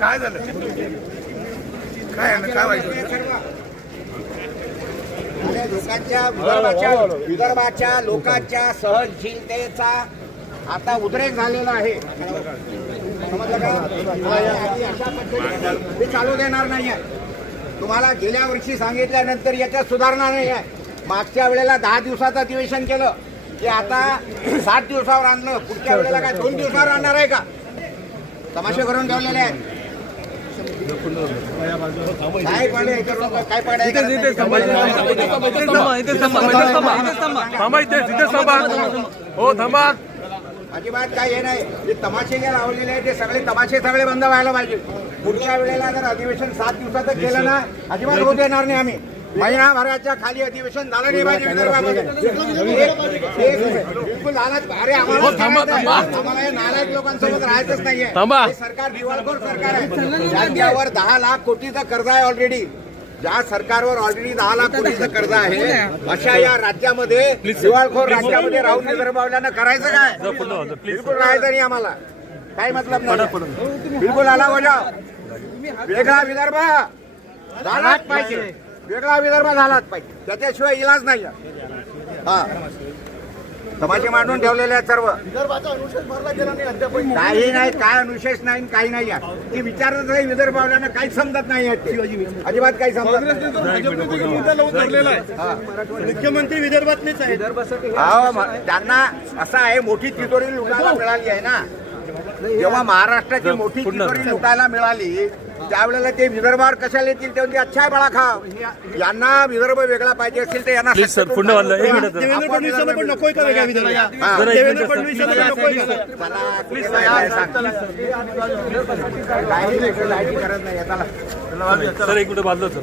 काय झालं? काय आहे ना काय वाईट होतं? लोकांच्या विदर्भाच्या विदर्भाच्या लोकांच्या सहनशीलतेचा आता उद्रेक झालेला आहे. समजलं का? मी चालू देणार नाही आहे. तुम्हाला गेल्या वर्षी सांगितल्यानंतर याच्यात सुधारणा नाही आहे. मागच्या वेळेला दहा दिवसाचं अधिवेशन केलं. की आता सात दिवसावर आणलं. पुढच्या वेळेला काय दोन दिवसावर आणणार आहे का? तमाशे भरून ठेवलेले आहेत. काय काय थांबा इथे तिथे थांबा हो थांबा अजिबात काय हे नाही जे तमाशे जे लावलेले आहेत ते सगळे तमाशे सगळे बंद व्हायला पाहिजे पुढच्या वेळेला जर अधिवेशन सात दिवसाचं केलं ना अजिबात रोज देणार नाही आम्ही महिनाभराच्या खाली अधिवेशन झालं नाही पाहिजे विदर्भामध्ये. आम्हाला हो, थांबा, थांबा. आम्हाला नालायक लोकांसोबत राहायचंच नाहीये. हे सरकार दिवाळखोर सरकार आहे. ज्यांच्यावर दहा लाख कोटीचं कर्ज आहे ऑलरेडी ज्या सरकारवर ऑलरेडी दहा लाख कोटीचं कर्ज आहे अशा या राज्यामध्ये दिवाळखोर राज्यामध्ये राहून विदर्भावल्यानं करायचं काय? बिलकुल राहायचं नाही आम्हाला. काय मतलब नाही. बिलकुल आला बजाव वेगळा विदर्भ. झालाच पाहिजे. वेगळा विदर्भ झालाच पाहिजे. त्याच्याशिवाय इलाज नाही हा. तमाशे मांडून ठेवलेले आहेत सर्व. काही नाही काय अनुशेष नाही आणि काही नाही आहे. ते विचारत नाही विदर्भावल्यानं काही समजत नाही आहेत. अजिबात काही समजत नाही. हा. मुख्यमंत्री विदर्भातलेच म- त्यांना असं आहे मोठी तिजोरी लुटायला मिळाली आहे ना. जेव्हा महाराष्ट्राची मोठी तिजोरी लुटायला मिळाली त्यावेळेला ते विदर्भावर कशाला येतील ते म्हणजे अच्छा बाळा खाव. यांना विदर्भ वेगळा पाहिजे असेल तर यांना. देवेंद्र फडणवीसांना पण नकोय का वेगळा विदर्भ. देवेंद्र फडणवीसांना पण नकोय. सर एक मिनिट बाजलं सर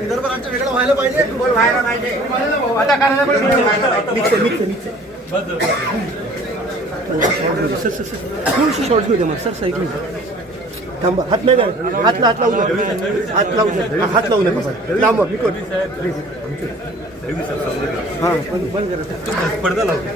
विदर्भ राज्य वेगळं व्हायला पाहिजे. व्हायला पाहिजे. आता शॉर्ट मग सर थांबा हात नाही लावा. हात हात लावू नका हात लावू नका हात लावू नका लांब मी कोण हां बंद बंद करा पडदा लावतो